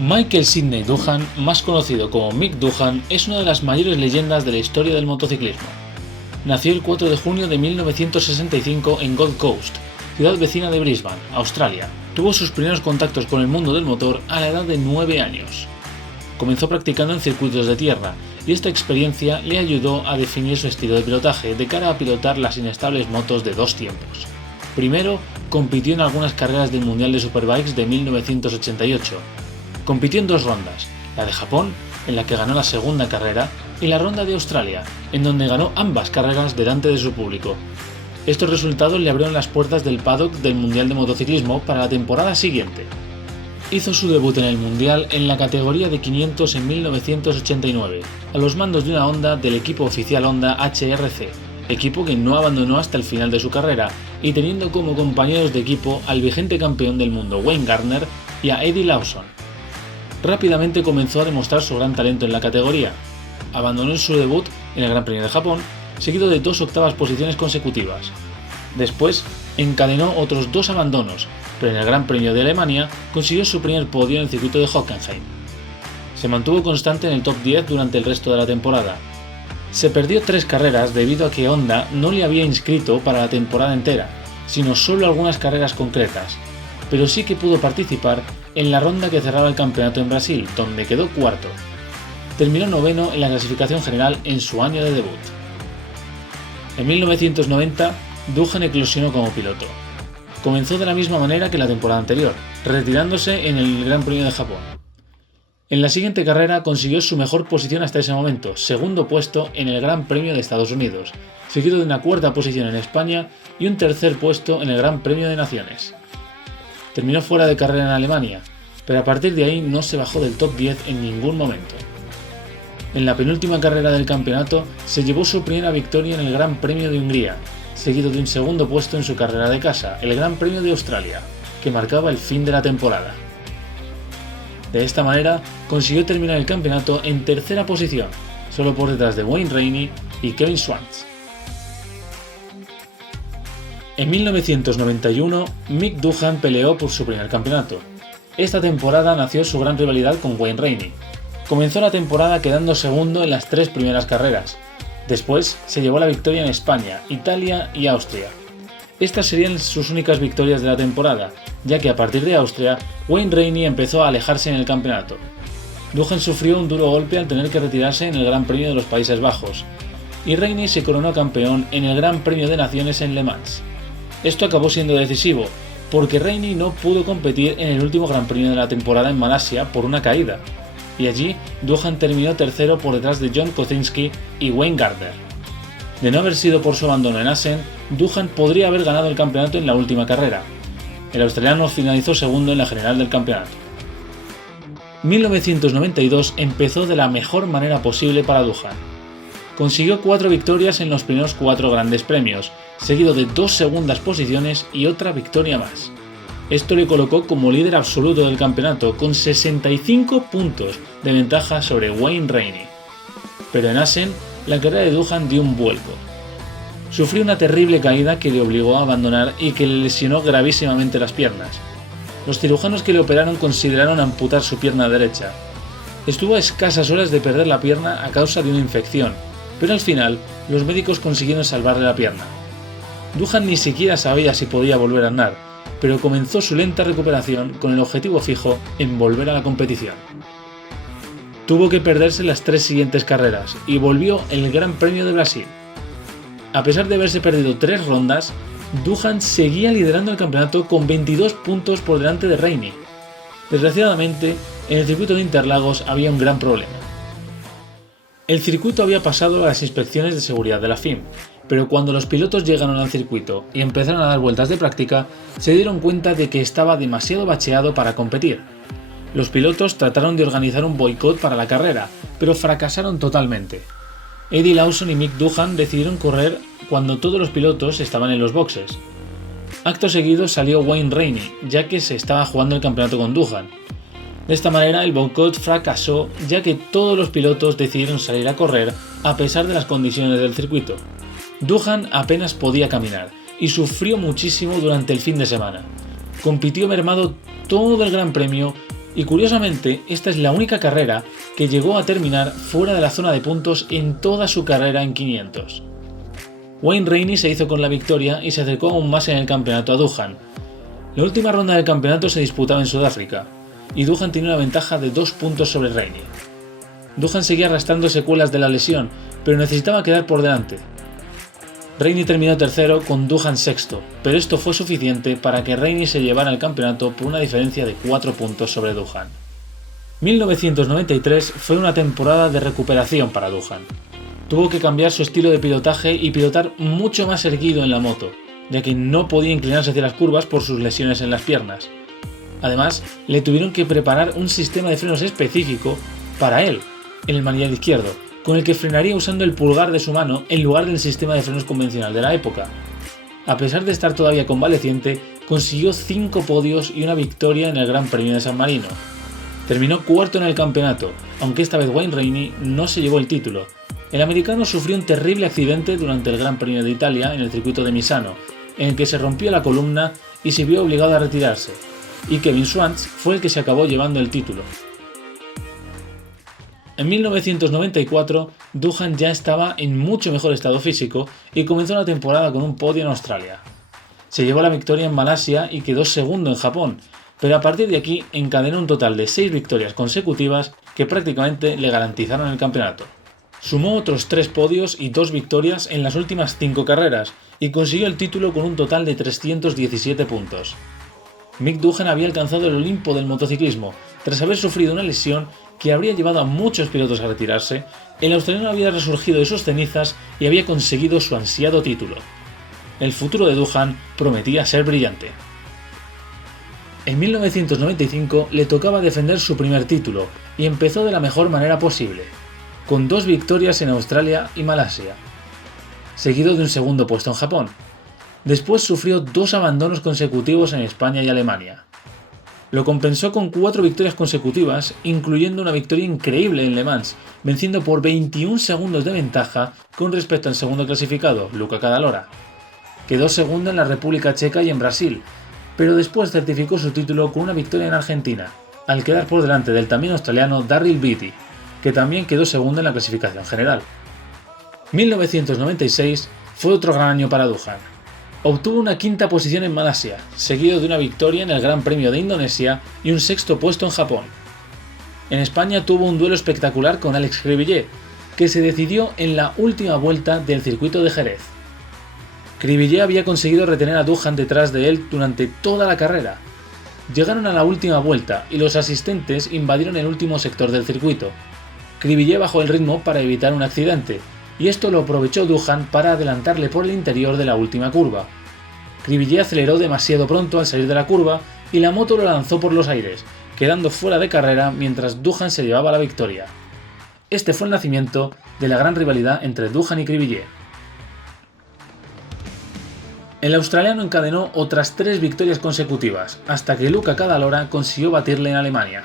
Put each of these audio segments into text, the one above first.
Michael Sidney Doohan, más conocido como Mick Doohan, es una de las mayores leyendas de la historia del motociclismo. Nació el 4 de junio de 1965 en Gold Coast, ciudad vecina de Brisbane, Australia. Tuvo sus primeros contactos con el mundo del motor a la edad de 9 años. Comenzó practicando en circuitos de tierra, y esta experiencia le ayudó a definir su estilo de pilotaje de cara a pilotar las inestables motos de dos tiempos. Primero, compitió en algunas carreras del Mundial de Superbikes de 1988. Compitió en dos rondas, la de Japón, en la que ganó la segunda carrera, y la ronda de Australia, en donde ganó ambas carreras delante de su público. Estos resultados le abrieron las puertas del paddock del Mundial de Motociclismo para la temporada siguiente. Hizo su debut en el Mundial en la categoría de 500 en 1989, a los mandos de una Honda del equipo oficial Honda HRC, equipo que no abandonó hasta el final de su carrera, y teniendo como compañeros de equipo al vigente campeón del mundo Wayne Gardner y a Eddie Lawson. Rápidamente comenzó a demostrar su gran talento en la categoría. Abandonó en su debut en el Gran Premio de Japón, seguido de 2 octavas posiciones consecutivas. Después, encadenó otros 2 abandonos, pero en el Gran Premio de Alemania consiguió su primer podio en el circuito de Hockenheim. Se mantuvo constante en el top 10 durante el resto de la temporada. Se perdió 3 carreras debido a que Honda no le había inscrito para la temporada entera, sino solo algunas carreras concretas, pero sí que pudo participar en la ronda que cerraba el campeonato en Brasil, donde quedó cuarto. Terminó noveno en la clasificación general en su año de debut. En 1990, Doohan eclosionó como piloto. Comenzó de la misma manera que la temporada anterior, retirándose en el Gran Premio de Japón. En la siguiente carrera consiguió su mejor posición hasta ese momento, segundo puesto en el Gran Premio de Estados Unidos, seguido de una cuarta posición en España y un tercer puesto en el Gran Premio de Naciones. Terminó fuera de carrera en Alemania, pero a partir de ahí no se bajó del top 10 en ningún momento. En la penúltima carrera del campeonato se llevó su primera victoria en el Gran Premio de Hungría, seguido de un segundo puesto en su carrera de casa, el Gran Premio de Australia, que marcaba el fin de la temporada. De esta manera consiguió terminar el campeonato en tercera posición, solo por detrás de Wayne Rainey y Kevin Schwantz. En 1991, Mick Doohan peleó por su primer campeonato. Esta temporada nació su gran rivalidad con Wayne Rainey. Comenzó la temporada quedando segundo en las 3 primeras carreras. Después se llevó la victoria en España, Italia y Austria. Estas serían sus únicas victorias de la temporada, ya que a partir de Austria, Wayne Rainey empezó a alejarse en el campeonato. Doohan sufrió un duro golpe al tener que retirarse en el Gran Premio de los Países Bajos, y Rainey se coronó campeón en el Gran Premio de Naciones en Le Mans. Esto acabó siendo decisivo, porque Rainey no pudo competir en el último Gran Premio de la temporada en Malasia por una caída, y allí Doohan terminó tercero por detrás de John Kocinski y Wayne Gardner. De no haber sido por su abandono en Assen, Doohan podría haber ganado el campeonato en la última carrera. El australiano finalizó segundo en la general del campeonato. 1992 empezó de la mejor manera posible para Doohan. Consiguió 4 victorias en los primeros 4 grandes premios, seguido de 2 segundas posiciones y otra victoria más. Esto le colocó como líder absoluto del campeonato, con 65 puntos de ventaja sobre Wayne Rainey. Pero en Assen, la carrera de Doohan dio un vuelco. Sufrió una terrible caída que le obligó a abandonar y que le lesionó gravísimamente las piernas. Los cirujanos que le operaron consideraron amputar su pierna derecha. Estuvo a escasas horas de perder la pierna a causa de una infección, pero al final los médicos consiguieron salvarle la pierna. Doohan ni siquiera sabía si podía volver a andar, pero comenzó su lenta recuperación con el objetivo fijo en volver a la competición. Tuvo que perderse las 3 siguientes carreras y volvió el Gran Premio de Brasil. A pesar de haberse perdido 3 rondas, Doohan seguía liderando el campeonato con 22 puntos por delante de Rainey. Desgraciadamente, en el circuito de Interlagos había un gran problema. El circuito había pasado a las inspecciones de seguridad de la FIM, pero cuando los pilotos llegaron al circuito y empezaron a dar vueltas de práctica, se dieron cuenta de que estaba demasiado bacheado para competir. Los pilotos trataron de organizar un boicot para la carrera, pero fracasaron totalmente. Eddie Lawson y Mick Doohan decidieron correr cuando todos los pilotos estaban en los boxes. Acto seguido salió Wayne Rainey, ya que se estaba jugando el campeonato con Doohan. De esta manera el boicot fracasó, ya que todos los pilotos decidieron salir a correr a pesar de las condiciones del circuito. Doohan apenas podía caminar y sufrió muchísimo durante el fin de semana. Compitió mermado todo el Gran Premio Y curiosamente, esta es la única carrera que llegó a terminar fuera de la zona de puntos en toda su carrera en 500. Wayne Rainey se hizo con la victoria y se acercó aún más en el campeonato a Doohan. La última ronda del campeonato se disputaba en Sudáfrica, y Doohan tenía una ventaja de 2 puntos sobre Rainey. Doohan seguía arrastrando secuelas de la lesión, pero necesitaba quedar por delante. Rainey terminó tercero con Doohan sexto, pero esto fue suficiente para que Rainey se llevara el campeonato por una diferencia de 4 puntos sobre Doohan. 1993 fue una temporada de recuperación para Doohan. Tuvo que cambiar su estilo de pilotaje y pilotar mucho más erguido en la moto, ya que no podía inclinarse hacia las curvas por sus lesiones en las piernas. Además, le tuvieron que preparar un sistema de frenos específico para él, en el manillar izquierdo, con el que frenaría usando el pulgar de su mano en lugar del sistema de frenos convencional de la época. A pesar de estar todavía convaleciente, consiguió 5 podios y una victoria en el Gran Premio de San Marino. Terminó cuarto en el campeonato, aunque esta vez Wayne Rainey no se llevó el título. El americano sufrió un terrible accidente durante el Gran Premio de Italia en el circuito de Misano, en el que se rompió la columna y se vio obligado a retirarse, y Kevin Schwantz fue el que se acabó llevando el título. En 1994, Doohan ya estaba en mucho mejor estado físico y comenzó la temporada con un podio en Australia. Se llevó la victoria en Malasia y quedó segundo en Japón, pero a partir de aquí encadenó un total de 6 victorias consecutivas que prácticamente le garantizaron el campeonato. Sumó otros 3 podios y 2 victorias en las últimas 5 carreras y consiguió el título con un total de 317 puntos. Mick Doohan había alcanzado el Olimpo del motociclismo tras haber sufrido una lesión que habría llevado a muchos pilotos a retirarse. El australiano había resurgido de sus cenizas y había conseguido su ansiado título. El futuro de Doohan prometía ser brillante. En 1995 le tocaba defender su primer título y empezó de la mejor manera posible, con 2 victorias en Australia y Malasia, seguido de un segundo puesto en Japón. Después sufrió 2 abandonos consecutivos en España y Alemania. Lo compensó con 4 victorias consecutivas, incluyendo una victoria increíble en Le Mans, venciendo por 21 segundos de ventaja con respecto al segundo clasificado, Luca Cadalora. Quedó segundo en la República Checa y en Brasil, pero después certificó su título con una victoria en Argentina, al quedar por delante del también australiano Darryl Beattie, que también quedó segundo en la clasificación general. 1996 fue otro gran año para Doohan. Obtuvo una 5ª posición en Malasia, seguido de una victoria en el Gran Premio de Indonesia y un 6º puesto en Japón. En España tuvo un duelo espectacular con Alex Cribillé, que se decidió en la última vuelta del circuito de Jerez. Cribillé había conseguido retener a Doohan detrás de él durante toda la carrera. Llegaron a la última vuelta y los asistentes invadieron el último sector del circuito. Cribillé bajó el ritmo para evitar un accidente, y esto lo aprovechó Doohan para adelantarle por el interior de la última curva. Cribillé aceleró demasiado pronto al salir de la curva y la moto lo lanzó por los aires, quedando fuera de carrera mientras Doohan se llevaba la victoria. Este fue el nacimiento de la gran rivalidad entre Doohan y Cribillé. El australiano encadenó otras 3 victorias consecutivas, hasta que Luca Cadalora consiguió batirle en Alemania.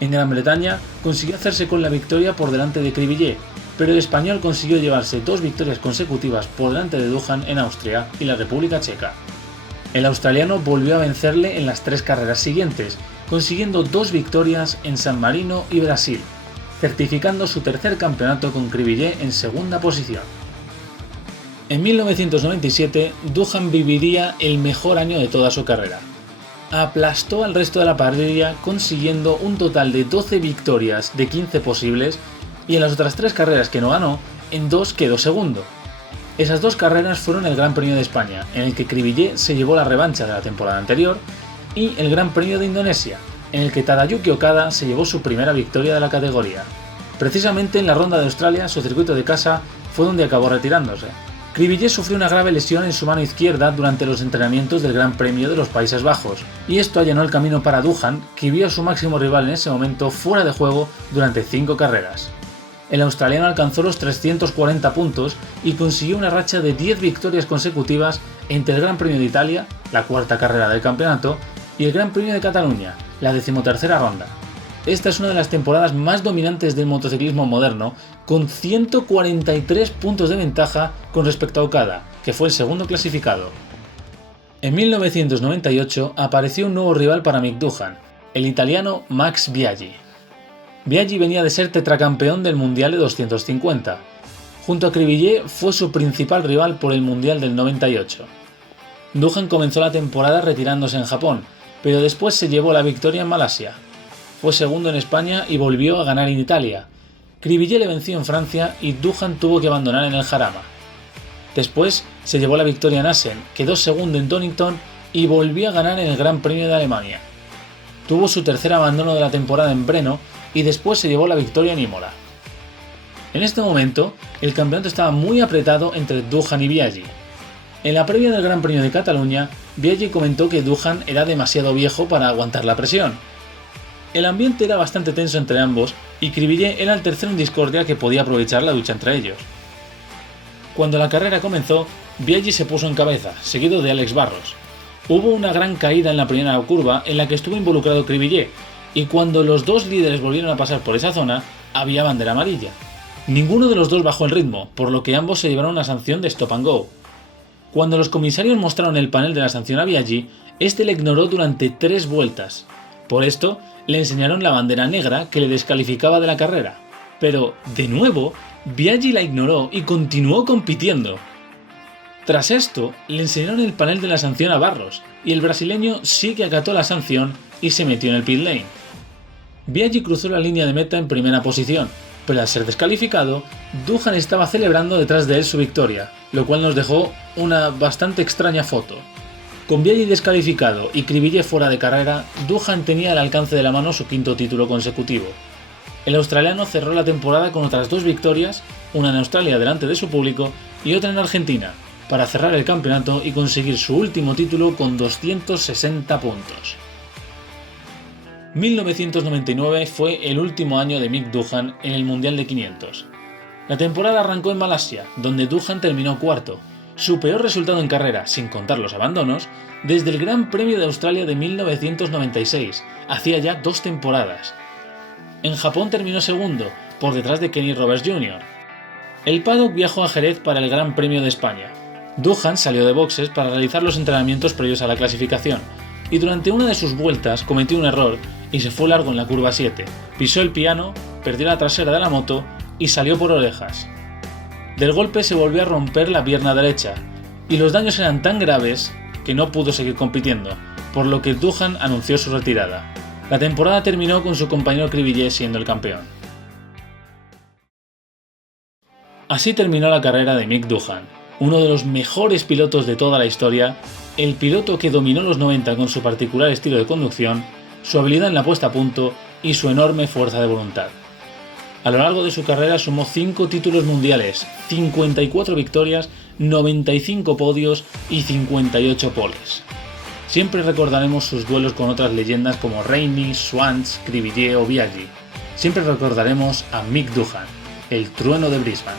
En Gran Bretaña consiguió hacerse con la victoria por delante de Cribillé, pero el español consiguió llevarse 2 victorias consecutivas por delante de Doohan en Austria y la República Checa. El australiano volvió a vencerle en las 3 carreras siguientes, consiguiendo 2 victorias en San Marino y Brasil, certificando su tercer campeonato con Cribillé en segunda posición. En 1997, Doohan viviría el mejor año de toda su carrera. Aplastó al resto de la parrilla consiguiendo un total de 12 victorias de 15 posibles y en las otras 3 carreras que no ganó, en 2 quedó segundo. Esas 2 carreras fueron el Gran Premio de España, en el que Cribillé se llevó la revancha de la temporada anterior, y el Gran Premio de Indonesia, en el que Tadayuki Okada se llevó su primera victoria de la categoría. Precisamente en la ronda de Australia, su circuito de casa, fue donde acabó retirándose. Cribillé sufrió una grave lesión en su mano izquierda durante los entrenamientos del Gran Premio de los Países Bajos, y esto allanó el camino para Doohan, que vio a su máximo rival en ese momento fuera de juego durante 5 carreras. El australiano alcanzó los 340 puntos y consiguió una racha de 10 victorias consecutivas entre el Gran Premio de Italia, la 4ª carrera del campeonato, y el Gran Premio de Cataluña, la 13ª ronda. Esta es una de las temporadas más dominantes del motociclismo moderno, con 143 puntos de ventaja con respecto a Okada, que fue el segundo clasificado. En 1998 apareció un nuevo rival para Mick Doohan, el italiano Max Biaggi. Biaggi venía de ser tetracampeón del Mundial de 250. Junto a Cribillet fue su principal rival por el Mundial del 98. Doohan comenzó la temporada retirándose en Japón, pero después se llevó la victoria en Malasia. Fue segundo en España y volvió a ganar en Italia. Cribillet le venció en Francia y Doohan tuvo que abandonar en el Jarama. Después se llevó la victoria en Assen, quedó segundo en Donington y volvió a ganar en el Gran Premio de Alemania. Tuvo su tercer abandono de la temporada en Brno y después se llevó la victoria en Imola. En este momento, el campeonato estaba muy apretado entre Doohan y Biaggi. En la previa del Gran Premio de Cataluña, Biaggi comentó que Doohan era demasiado viejo para aguantar la presión. El ambiente era bastante tenso entre ambos y Cribillet era el tercero en discordia que podía aprovechar la lucha entre ellos. Cuando la carrera comenzó, Biaggi se puso en cabeza, seguido de Alex Barros. Hubo una gran caída en la primera curva en la que estuvo involucrado Cribillet, y cuando los dos líderes volvieron a pasar por esa zona, había bandera amarilla. Ninguno de los dos bajó el ritmo, por lo que ambos se llevaron una sanción de stop and go. Cuando los comisarios mostraron el panel de la sanción a Biaggi, este le ignoró durante 3 vueltas. Por esto, le enseñaron la bandera negra que le descalificaba de la carrera. Pero, de nuevo, Biaggi la ignoró y continuó compitiendo. Tras esto, le enseñaron el panel de la sanción a Barros, y el brasileño sí que acató la sanción y se metió en el pit lane. Biaggi cruzó la línea de meta en primera posición, pero al ser descalificado, Doohan estaba celebrando detrás de él su victoria, lo cual nos dejó una bastante extraña foto. Con Biaggi descalificado y Cribillet fuera de carrera, Doohan tenía al alcance de la mano su 5º título consecutivo. El australiano cerró la temporada con otras 2 victorias, una en Australia delante de su público y otra en Argentina, para cerrar el campeonato y conseguir su último título con 260 puntos. 1999 fue el último año de Mick Doohan en el Mundial de 500. La temporada arrancó en Malasia, donde Doohan terminó cuarto, su peor resultado en carrera, sin contar los abandonos, desde el Gran Premio de Australia de 1996, hacía ya 2 temporadas. En Japón terminó segundo, por detrás de Kenny Roberts Jr. El paddock viajó a Jerez para el Gran Premio de España. Doohan salió de boxes para realizar los entrenamientos previos a la clasificación, y durante una de sus vueltas cometió un error y se fue largo en la curva 7, pisó el piano, perdió la trasera de la moto y salió por orejas. Del golpe se volvió a romper la pierna derecha, y los daños eran tan graves que no pudo seguir compitiendo, por lo que Doohan anunció su retirada. La temporada terminó con su compañero Cribillet siendo el campeón. Así terminó la carrera de Mick Doohan, uno de los mejores pilotos de toda la historia, el piloto que dominó los 90 con su particular estilo de conducción, su habilidad en la puesta a punto y su enorme fuerza de voluntad. A lo largo de su carrera sumó 5 títulos mundiales, 54 victorias, 95 podios y 58 poles. Siempre recordaremos sus duelos con otras leyendas como Rainey, Swans, Cribillet o Biaggi. Siempre recordaremos a Mick Doohan, el trueno de Brisbane.